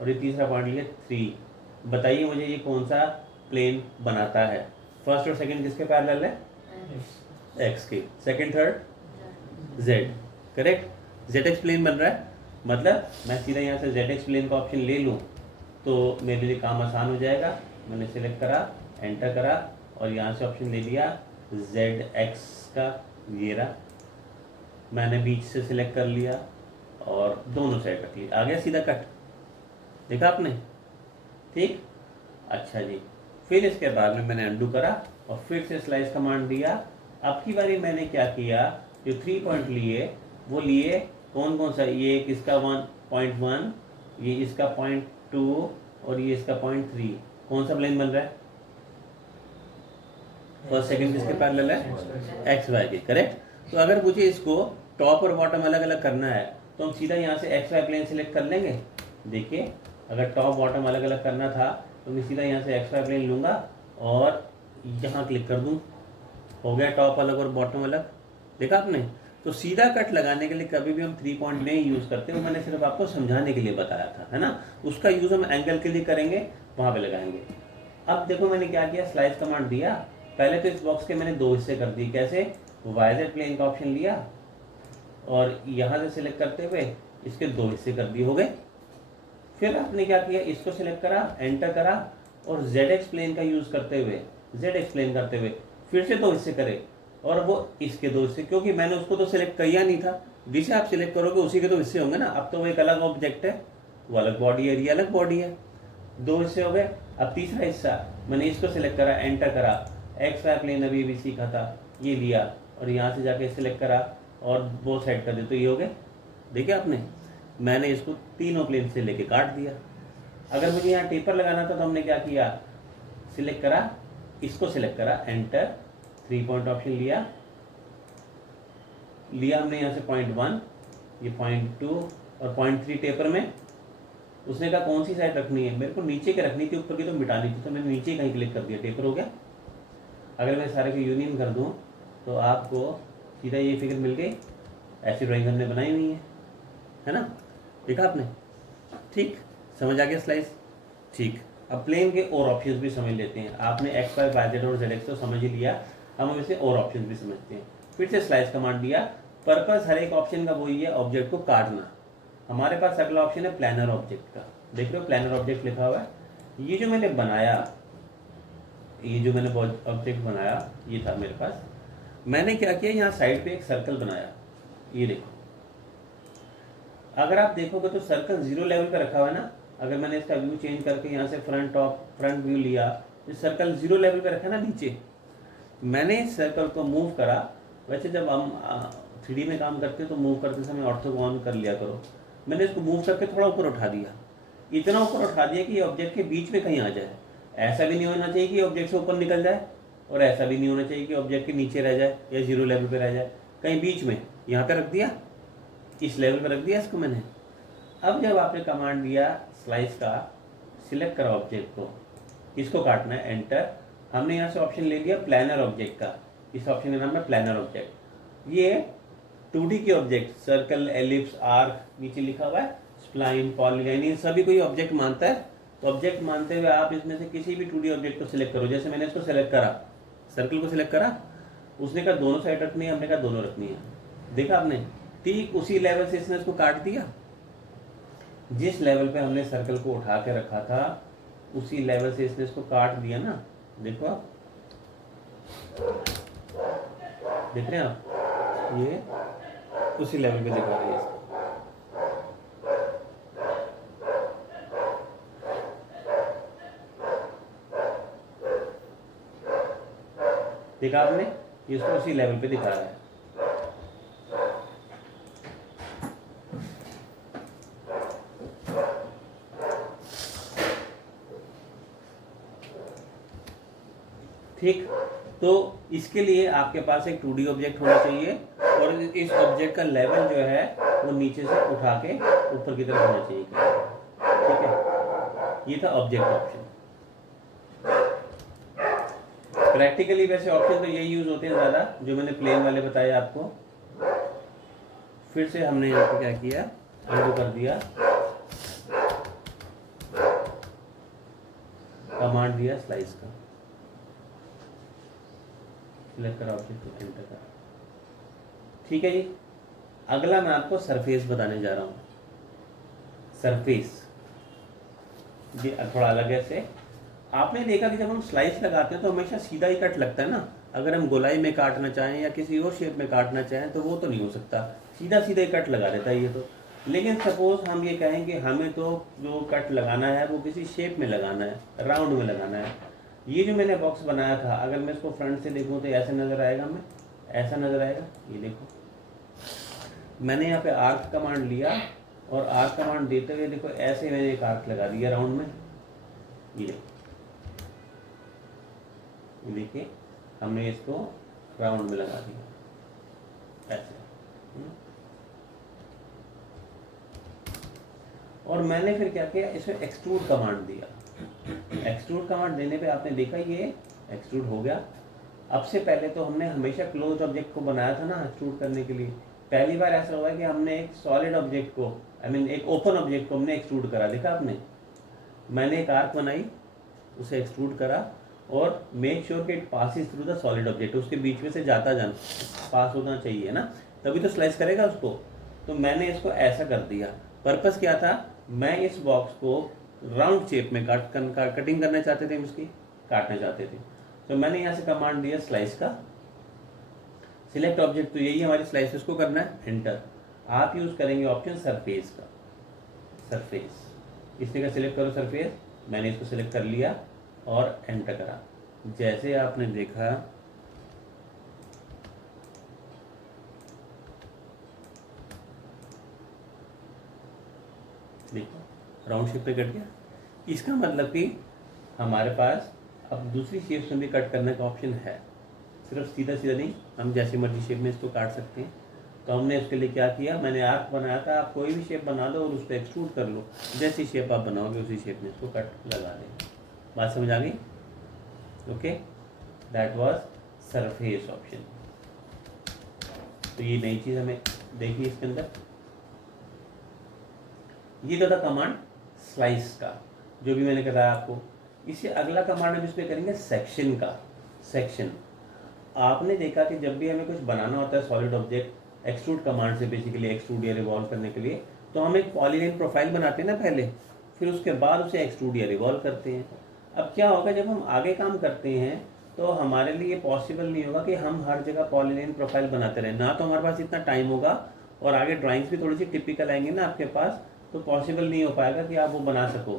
और ये तीसरा पॉइंट लिया 3। बताइए मुझे ये कौन सा प्लेन बनाता है? फर्स्ट और सेकंड किसके पैरेलल है? एक्स के। Second third Z. Correct, Z X plane बन रहा है। मतलब मैं सीधा यहाँ से जेड एक्स प्लेन का ऑप्शन ले लूँ तो मेरे लिए काम आसान हो जाएगा। मैंने सेलेक्ट करा, एंटर करा और यहाँ से ऑप्शन ले लिया जेड एक्स का, ये रहा। मैंने बीच से सिलेक्ट कर लिया और दोनों साइड रख लिया, आ गया सीधा कट। देखा आपने? ठीक, अच्छा जी। फिर इसके बाद में मैंने अंडू करा और फिर से स्लाइस कमांड दिया। अब की बारी मैंने क्या किया, जो 3 पॉइंट लिए वो लिए कौन कौन सा, ये एक इसका 1.1, ये इसका 0.2 और ये इसका 0.3। कौन सा प्लेन बन रहा है? फर्स्ट सेकंड किसके पैरेलल है? एक्स वाई के। करेक्ट। तो अगर मुझे इसको टॉप और बॉटम अलग अलग करना है तो हम सीधा यहाँ से एक्स वाई प्लेन सिलेक्ट कर लेंगे। देखिए, अगर टॉप बॉटम अलग अलग करना था तो मैं सीधा यहाँ से एक्स वाई प्लेन लूँगा और यहाँ क्लिक कर दूँ, हो गया टॉप अलग और बॉटम अलग। देखा आपने? तो सीधा कट लगाने के लिए कभी भी हम 3 पॉइंट नहीं यूज़ करते, वो मैंने सिर्फ आपको समझाने के लिए बताया था, है ना। उसका यूज़ हम एंगल के लिए करेंगे, वहाँ पे लगाएंगे। अब देखो मैंने क्या किया, स्लाइस कमांड दिया। पहले तो इस बॉक्स के मैंने 2 हिस्से कर दिए। कैसे? वाईजेड प्लेन का ऑप्शन लिया और यहाँ से सिलेक्ट करते हुए इसके 2 हिस्से कर दिए, हो गए। फिर आपने क्या किया, इसको सिलेक्ट करा, एंटर करा और जेड एक्स प्लेन का यूज़ करते हुए, जेड एक्स प्लेन करते हुए फिर से 2 हिस्से करे और वो इसके 2 हिस्से, क्योंकि मैंने उसको तो सिलेक्ट किया नहीं था, जिसे आप सिलेक्ट करोगे उसी के 2 हिस्से होंगे ना। अब तो वो एक अलग ऑब्जेक्ट है, वो अलग बॉडी है, ये अलग बॉडी है, 2 हिस्से हो गए। अब तीसरा हिस्सा मैंने इसको सिलेक्ट करा, एंटर करा, एक्स वाई प्लेन अभी भी सीखा था, ये लिया और यहाँ से जाके सिलेक्ट करा और वो साइड कर दे, तो ये हो गए। देखिए आपने, मैंने इसको तीनों प्लेन से लेके काट दिया। अगर मुझे यहाँ टेपर लगाना था तो हमने क्या किया, सिलेक्ट करा, इसको सिलेक्ट करा, एंटर, 3 पॉइंट ऑप्शन लिया हमने यहाँ से 0.1, ये 0.2 और 0.3 टेपर में। उसने कहा कौन सी साइड रखनी है, मेरे को नीचे की रखनी थी, ऊपर की तो मिटानी थी, तो मैंने नीचे कहीं क्लिक कर दिया, टेपर हो गया। अगर मैं सारे को यूनियन कर दूँ तो आपको सीधा ये फिगर मिल गई। ऐसी ड्राइंग हमने बनाई हुई है ना। देखा आपने? ठीक, समझ आ गया स्लाइस? ठीक। अब प्लेन के और ऑप्शंस भी समझ लेते हैं। आपने एक्स वाई वाई जेड और जेड एक्स तो समझ ही लिया, हम इसे और ऑप्शंस भी समझते हैं। फिर से स्लाइस कमांड दिया। पर्पस हर एक ऑप्शन का वही है, ऑब्जेक्ट को काटना। हमारे पास अगला ऑप्शन है प्लानर ऑब्जेक्ट का। देख रहे हो, प्लानर ऑब्जेक्ट लिखा हुआ है। ये जो मैंने बनाया, ये जो मैंने ऑब्जेक्ट बनाया, ये था मेरे पास। मैंने क्या किया, यहाँ साइड पे एक सर्कल बनाया, ये देखो। अगर आप देखोगे तो सर्कल 0 लेवल पे रखा हुआ है ना। अगर मैंने इसका व्यू चेंज करके यहाँ से फ्रंट व्यू लिया, तो सर्कल 0 लेवल पे रखा है ना नीचे। मैंने इस सर्कल को मूव करा। वैसे जब हम 3D में काम करते हैं तो मूव करते समय ऑर्थो को ऑन कर लिया करो। मैंने इसको मूव करके थोड़ा ऊपर उठा दिया, इतना ऊपर उठा दिया कि ऑब्जेक्ट के बीच में कहीं आ जाए। ऐसा भी नहीं होना चाहिए कि ऑब्जेक्ट से ऊपर निकल जाए और ऐसा भी नहीं होना चाहिए कि ऑब्जेक्ट के नीचे रह जाए या 0 लेवल पे रह जाए, कहीं बीच में। यहाँ पे रख दिया, इस लेवल पे रख दिया इसको मैंने। अब जब आपने कमांड दिया स्लाइस का, सिलेक्ट करा ऑब्जेक्ट को, इसको काटना है, एंटर। हमने यहाँ से ऑप्शन ले लिया प्लानर ऑब्जेक्ट का। इस ऑप्शन का नाम है प्लानर ऑब्जेक्ट। ये 2D के ऑब्जेक्ट, सर्कल, एलिप्स, आर्क, नीचे लिखा हुआ है स्प्लाइन, पॉलीलाइन, ये सभी कोई ऑब्जेक्ट मानता है। तो ऑब्जेक्ट मानते हुए आप इसमें से किसी भी 2D ऑब्जेक्ट को सिलेक्ट करो। जैसे मैंने इसको सिलेक्ट करा, सर्कल को सिलेक्ट करा, उसने कहा दोनों साइड रखनी है, हमने कहा दोनों रखनी है। देखा आपने? ठीक उसी लेवल से इसने इसको काट दिया। जिस लेवल पे हमने सर्कल को उठा के रखा था उसी लेवल से इसने इसको काट दिया ना। देखो आप, देख रहे हैं आप, ये उसी लेवल पे दिखा रही है इसको। देखा आपने? ये इसको उसी लेवल पे दिखा रहा है। ठीक, तो इसके लिए आपके पास एक 2D ऑब्जेक्ट होना चाहिए और इस ऑब्जेक्ट का लेवल जो है वो नीचे से उठा के ऊपर की तरफ होना चाहिए। ठीक है, ये था ऑब्जेक्ट ऑप्शन। प्रैक्टिकली वैसे ऑप्शन तो यही यूज होते हैं ज़्यादा, जो मैंने प्लेन वाले बताए आपको। फिर से हमने यहाँ पे क्या किया, अनडू कर दिया, कमांड दिया स्लाइस का, सिलेक्ट करा ऑब्जेक्ट को, एंटर करा। ठीक है जी। अगला मैं आपको सरफेस बताने जा रहा हूँ। सरफेस जी थोड़ा अलग है से। आपने देखा कि जब हम स्लाइस लगाते हैं तो हमेशा सीधा ही कट लगता है ना। अगर हम गोलाई में काटना चाहें या किसी और शेप में काटना चाहें तो वो तो नहीं हो सकता, सीधा सीधा ही कट लगा देता है ये तो। लेकिन सपोज हम ये कहें कि हमें तो जो कट लगाना है वो किसी शेप में लगाना है, राउंड में लगाना है। ये जो मैंने बॉक्स बनाया था, अगर मैं इसको फ्रंट से देखूँ तो ऐसे नज़र आएगा, हमें ऐसा नज़र आएगा। ये देखो मैंने यहाँ पे आर्क कमांड लिया और आर्क कमांड देते हुए देखो ऐसे मैंने एक आर्क लगा दिया राउंड में। ये देखिए हमने इसको राउंड में लगा दिया ऐसे। और मैंने फिर क्या किया, इसमें एक्सट्रूड कमांड दिया। एक्सट्रूड कमांड देने पे आपने देखा ये एक्सट्रूड हो गया। अब से पहले तो हमने हमेशा क्लोज ऑब्जेक्ट को बनाया था ना एक्सट्रूड करने के लिए। पहली बार ऐसा हुआ कि हमने एक सॉलिड ऑब्जेक्ट को, आई मीन एक ओपन ऑब्जेक्ट को हमने एक्सट्रूड करा। देखा आपने, मैंने एक आर्क बनाई, उसे एक्सट्रूड करा और मेक श्योर कि it passes through the solid object, उसके बीच में से जाता जाना पास होना चाहिए ना, तभी तो स्लाइस करेगा उसको। तो मैंने इसको ऐसा कर दिया। पर्पस क्या था, मैं इस बॉक्स को राउंड शेप में कटिंग करना चाहते थे, उसकी काटना चाहते थे। तो मैंने यहाँ से कमांड दिया स्लाइस का, सिलेक्ट ऑब्जेक्ट, तो यही हमारी स्लाइस, इसको करना है एंटर। आप यूज करेंगे ऑप्शन सरफेस का, सरफेस इसने का सिलेक्ट करो सरफेस। मैंने इसको सिलेक्ट कर लिया और एंटर करा। जैसे आपने देखा देखो राउंड शेप पे कट गया। इसका मतलब कि हमारे पास अब दूसरी शेप में भी कट करने का ऑप्शन है, सिर्फ सीधा सीधा नहीं, हम जैसी मर्जी शेप में इसको काट सकते हैं। तो हमने इसके लिए क्या किया, मैंने आर्क बनाया था, आप कोई भी शेप बना लो और उस पर एक्सट्रूड कर लो, जैसी शेप आप बनाओगे उसी शेप में इसको कट लगा देंगे। बात समझ आ गई? Okay, that was surface option. तो ये नई चीज़ हमें देखी इसके अंदर। ये तो था कमांड स्लाइस का, जो भी मैंने बताया आपको। इससे अगला कमांड हम इसमें करेंगे सेक्शन का। सेक्शन, आपने देखा कि जब भी हमें कुछ बनाना होता है सॉलिड ऑब्जेक्ट, एक्सट्रूड कमांड से बेसिकली एक्सट्रूड या रिवॉल्व करने के लिए, तो हम एक पॉलीलाइन प्रोफाइल बनाते हैं ना पहले, फिर उसके बाद उसे एक्सट्रूड या रिवॉल्व करते हैं। अब क्या होगा, जब हम आगे काम करते हैं तो हमारे लिए पॉसिबल नहीं होगा कि हम हर जगह पॉलीलाइन प्रोफाइल बनाते रहें, ना तो हमारे पास इतना टाइम होगा और आगे ड्राइंग्स भी थोड़ी सी टिपिकल आएंगी ना आपके पास, तो पॉसिबल नहीं हो पाएगा कि आप वो बना सको।